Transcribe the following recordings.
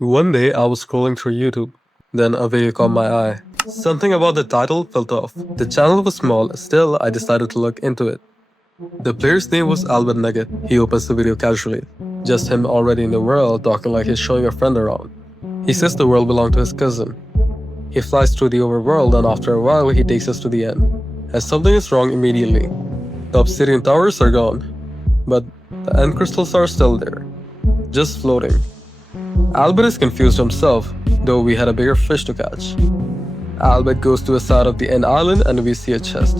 One day I was scrolling through YouTube. Then a video caught my eye. Something about the title felt off. The channel was small, still I decided to look into it. The player's name was Albert Nugget. He opens the video casually. Just him already in the world, talking like he's showing a friend around. He says the world belonged to his cousin. He flies through the overworld and after a while he takes us to the end. And something is wrong immediately. The obsidian towers are gone. But the end crystals are still there. Just floating. Albert is confused himself, though we had a bigger fish to catch. Albert goes to the side of the end island and we see a chest.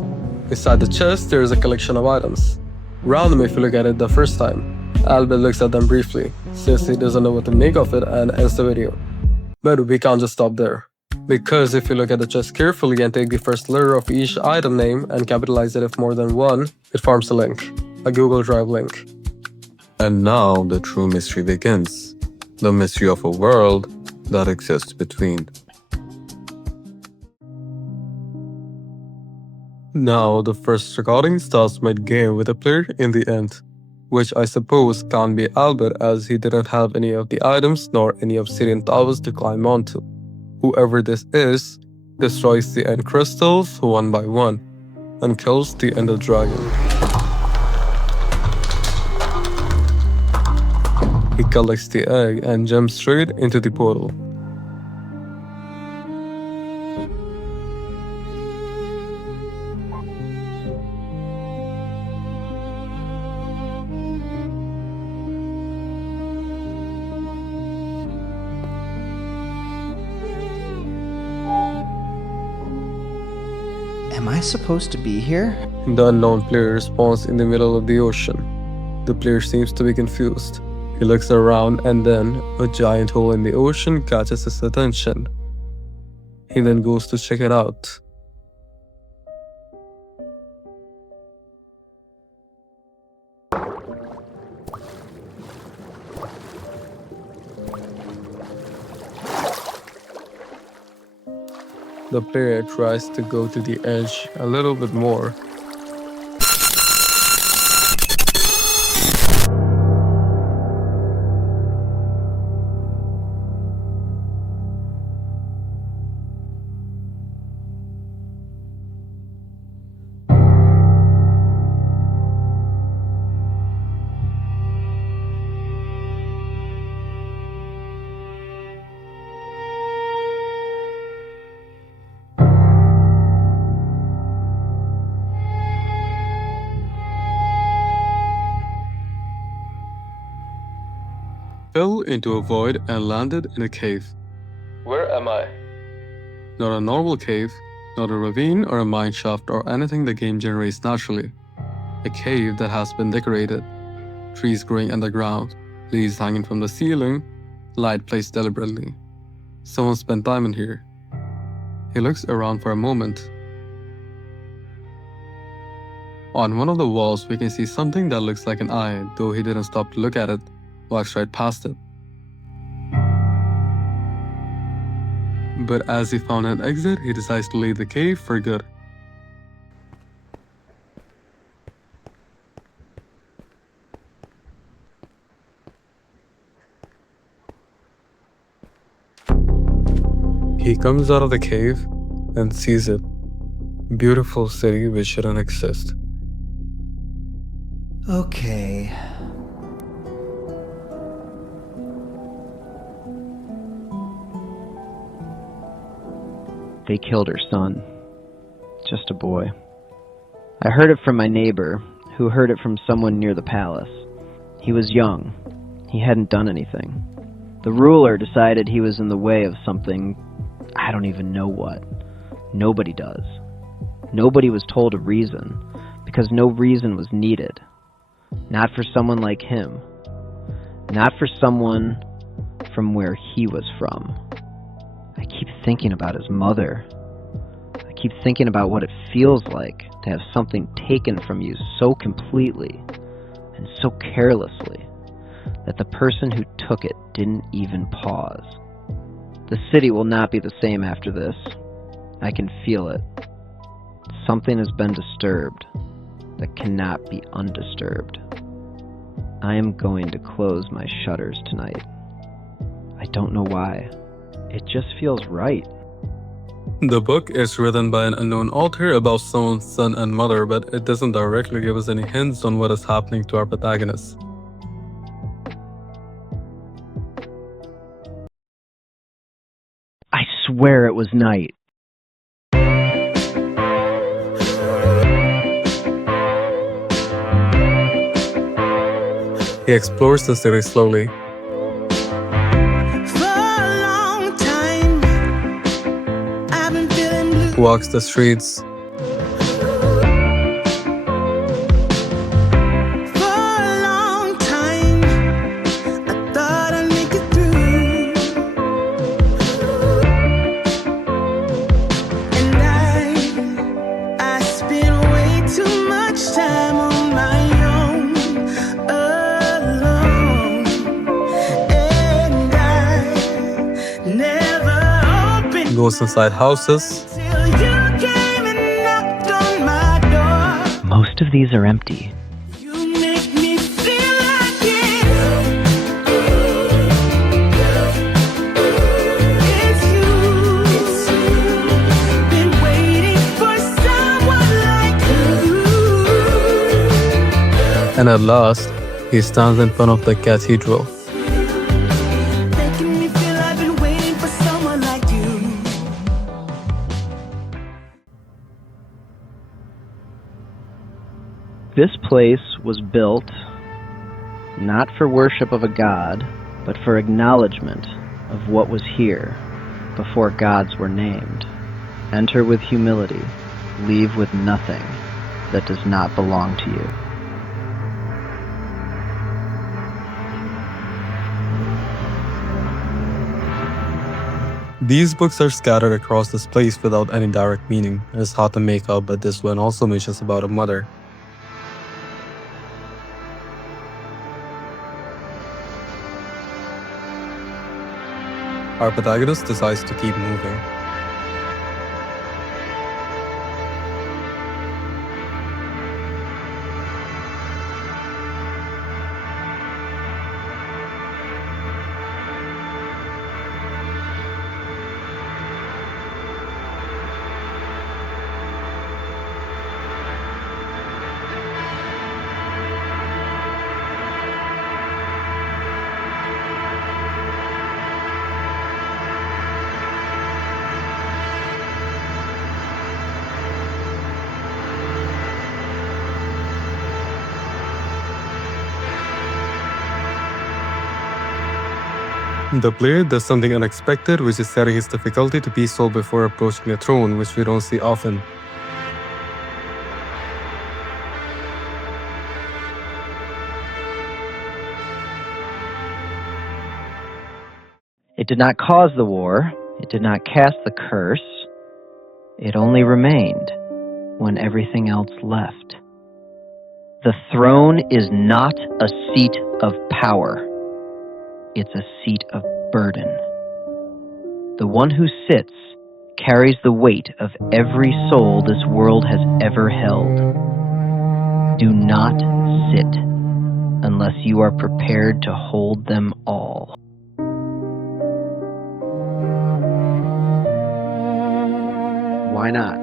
Inside the chest, there is a collection of items. Random if you look at it the first time. Albert looks at them briefly, says he doesn't know what to make of it and ends the video. But we can't just stop there. Because if you look at the chest carefully and take the first letter of each item name and capitalize it if more than one, it forms a link. A Google Drive link. And now the true mystery begins. The mystery of a world that exists between. Now the first recording starts mid-game with a player in the end, which I suppose can't be Albert as he didn't have any of the items nor any obsidian towers to climb onto. Whoever this is, destroys the end crystals one by one and kills the ender dragon. He collects the egg and jumps straight into the portal. Am I supposed to be here? The unknown player spawns in the middle of the ocean. The player seems to be confused. He looks around and then a giant hole in the ocean catches his attention. He then goes to check it out. The player tries to go to the edge a little bit more. Fell into a void and landed in a cave. Where am I? Not a normal cave, not a ravine or a mine shaft or anything the game generates naturally. A cave that has been decorated. Trees growing underground, leaves hanging from the ceiling, light placed deliberately. Someone spent time in here. He looks around for a moment. On one of the walls we can see something that looks like an eye, though he didn't stop to look at it. Walks right past it. But as he found an exit, he decides to leave the cave for good. He comes out of the cave and sees it. Beautiful city which shouldn't exist. Okay. They killed her son. Just a boy. I heard it from my neighbor, who heard it from someone near the palace. He was young. He hadn't done anything. The ruler decided he was in the way of something, I don't even know what. Nobody does. Nobody was told a reason, because no reason was needed. Not for someone like him. Not for someone from where he was from. I keep thinking about his mother. I keep thinking about what it feels like to have something taken from you so completely and so carelessly that the person who took it didn't even pause. The city will not be the same after this. I can feel it. Something has been disturbed that cannot be undisturbed. I am going to close my shutters tonight. I don't know why. It just feels right. The book is written by an unknown author about someone's son and mother, but it doesn't directly give us any hints on what is happening to our protagonist. I swear it was night. He explores the city slowly. Walks the streets. Goes inside houses. Most of these are empty. And at last, he stands in front of the cathedral. This place was built not for worship of a god, but for acknowledgement of what was here before gods were named. Enter with humility, leave with nothing that does not belong to you. These books are scattered across this place without any direct meaning. It is hard to make out, but this one also mentions about a mother. Our protagonist decides to keep moving. The player does something unexpected, which is setting his difficulty to peaceful before approaching the throne, which we don't see often. It did not cause the war, it did not cast the curse, it only remained when everything else left. The throne is not a seat of power. It's a seat of burden. The one who sits carries the weight of every soul this world has ever held. Do not sit unless you are prepared to hold them all. Why not?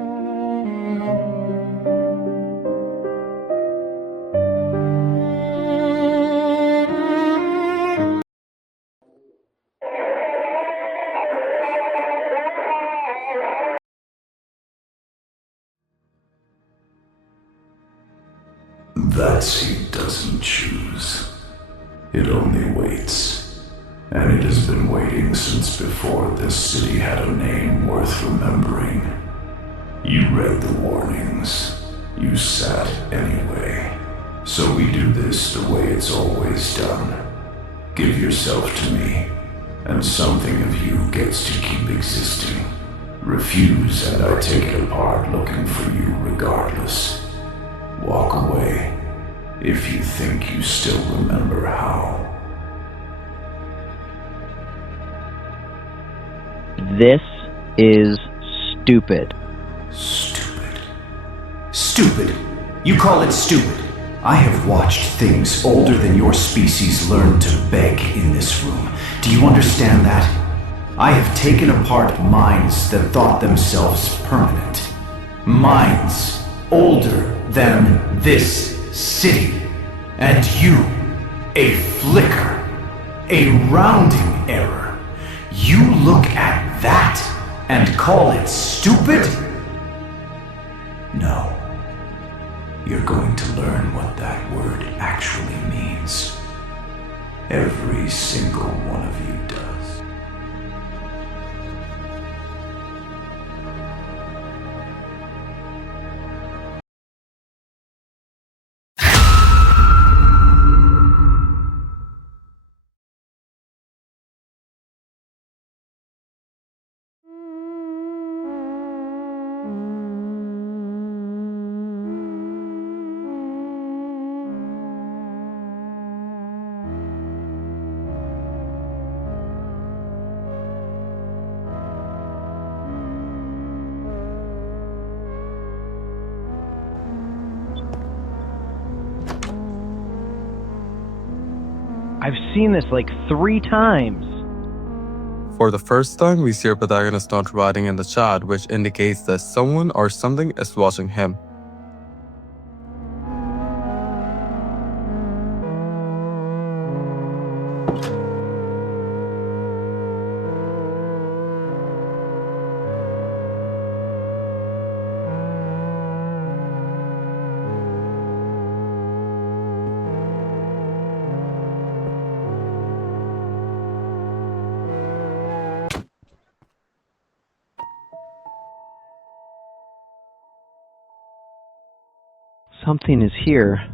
That seat doesn't choose. It only waits. And it has been waiting since before this city had a name worth remembering. You read the warnings. You sat anyway. So we do this the way it's always done. Give yourself to me, and something of you gets to keep existing. Refuse, and I take it apart looking for you regardless. Walk away, if you think you still remember how. This is stupid. Stupid. Stupid. You call it stupid. I have watched things older than your species learn to beg in this room. Do you understand that? I have taken apart minds that thought themselves permanent. Minds older than this city. And you, a flicker, a rounding error. You look at that and call it stupid? No. You're going to learn what that word actually means. Every single one of you does. I've seen this like 3 times. For the first time, we see our protagonist not writing in the chat, which indicates that someone or something is watching him. Something is here.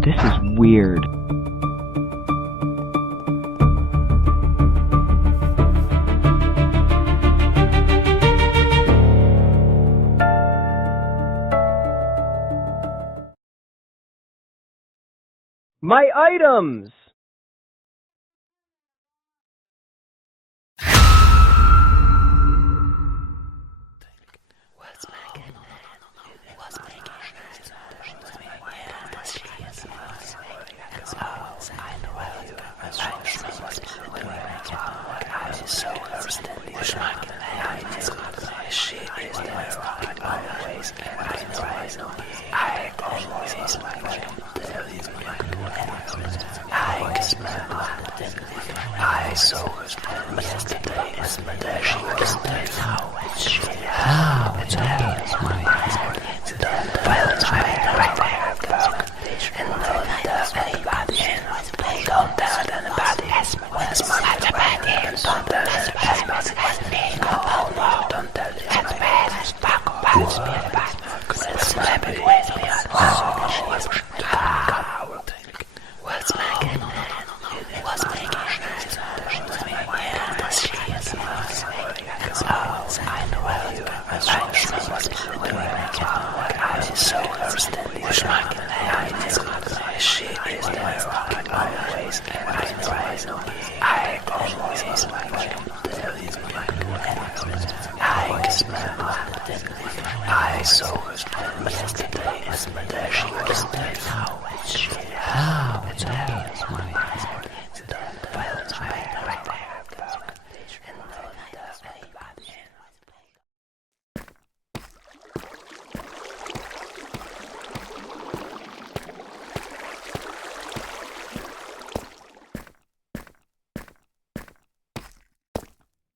This is weird. My items!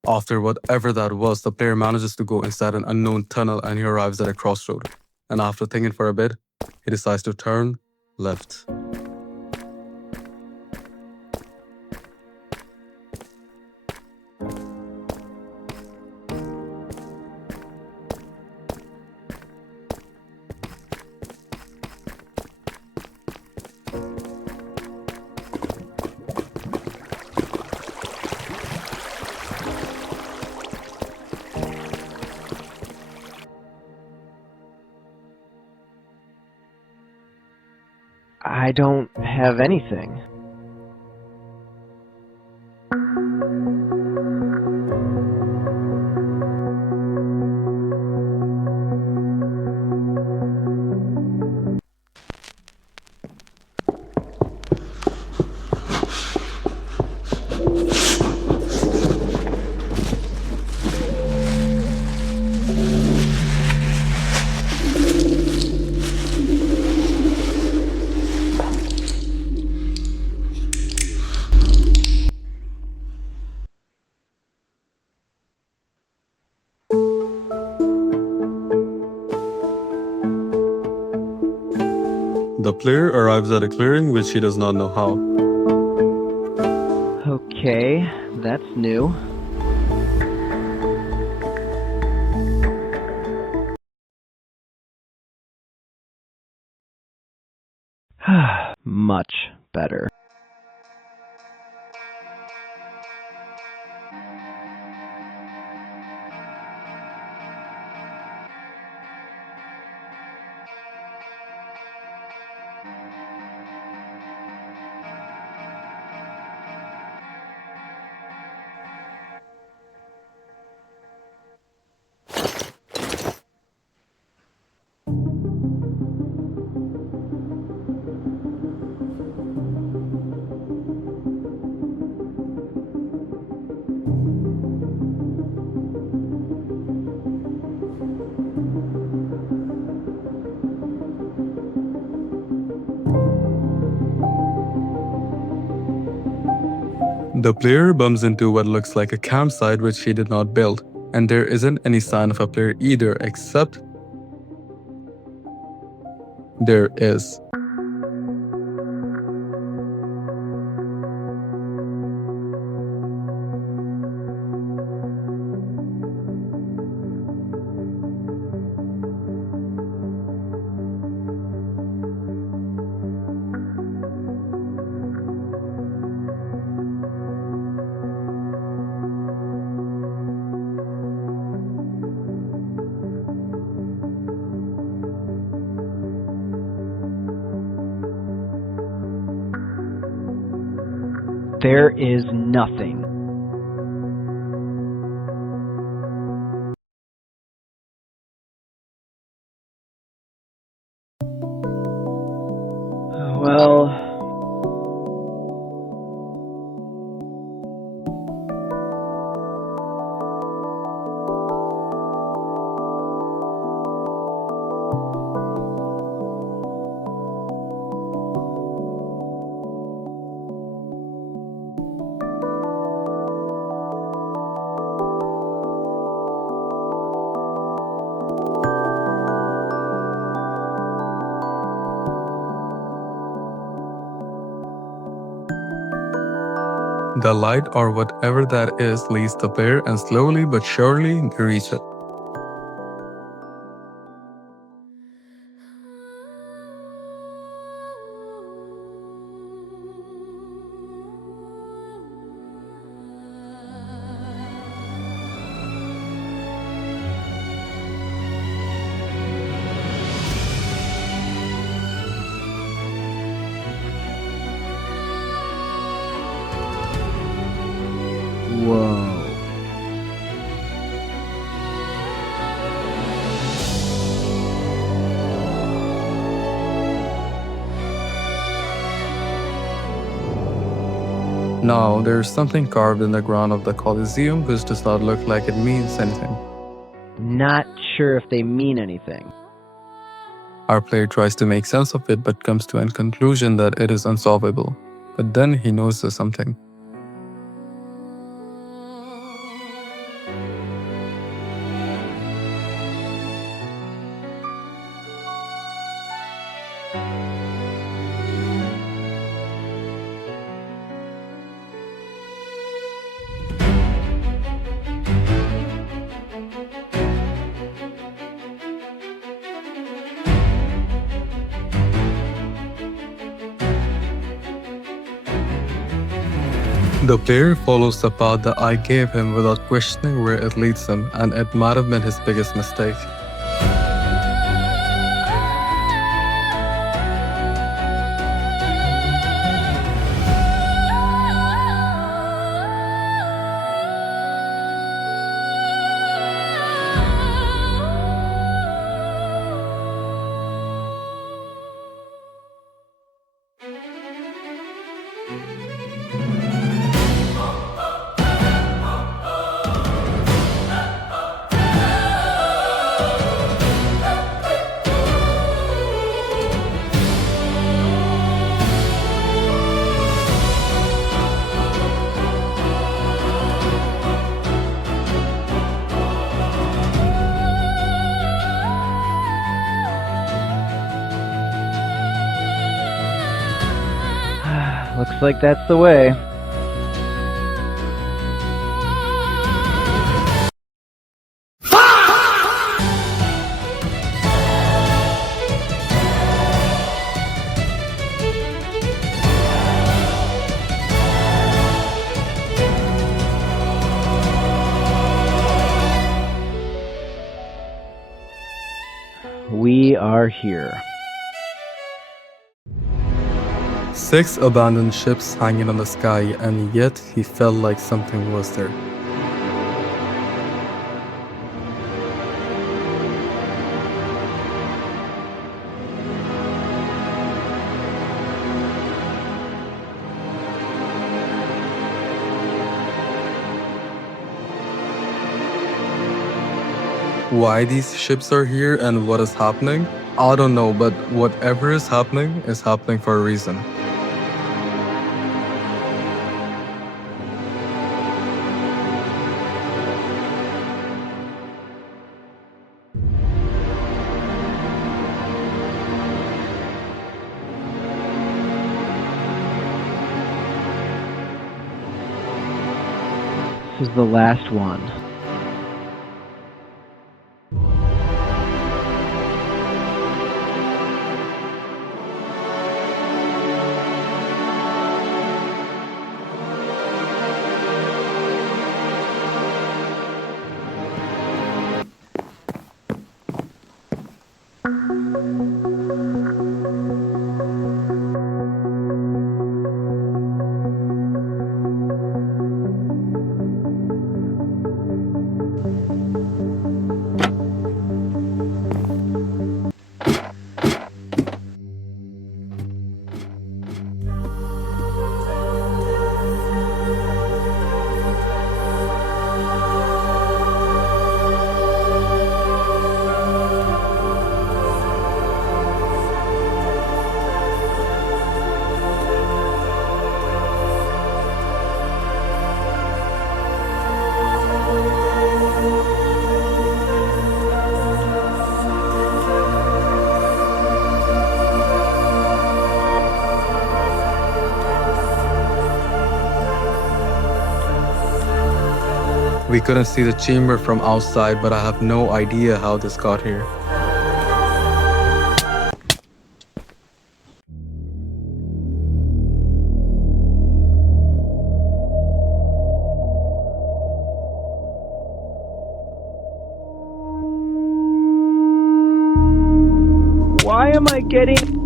After whatever that was, the player manages to go inside an unknown tunnel and he arrives at a crossroad. And after thinking for a bit, he decides to turn left. I don't have anything. The player arrives at a clearing which he does not know how. Okay, that's new. Much better. The player bumps into what looks like a campsite which he did not build, and there isn't any sign of a player either, except there is. There is nothing. Well, The light or whatever that is leads the player, and slowly but surely they reach it. whoa. Now, there is something carved in the ground of the Colosseum which does not look like it means anything. Not sure if they mean anything. Our player tries to make sense of it but comes to a conclusion that it is unsolvable. But then he notices something. The player follows the path that I gave him without questioning where it leads him, and it might have been his biggest mistake. like that's the way. We are here. 6 abandoned ships hanging on the sky, and yet he felt like something was there. Why these ships are here and what is happening? I don't know, but whatever is happening for a reason. This is the last one. We couldn't see the chamber from outside, but I have no idea how this got here. Why am I getting...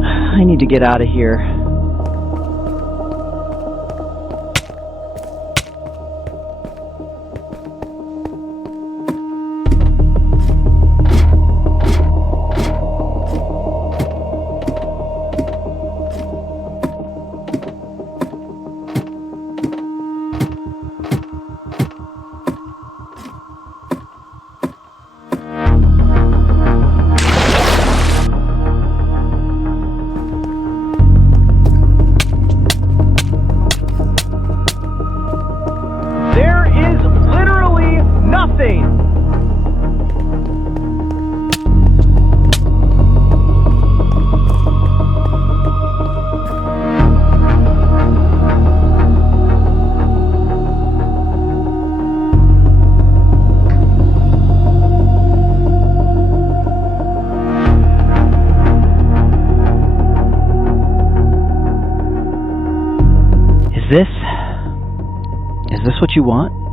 I need to get out of here. There is literally nothing! Is this what you want?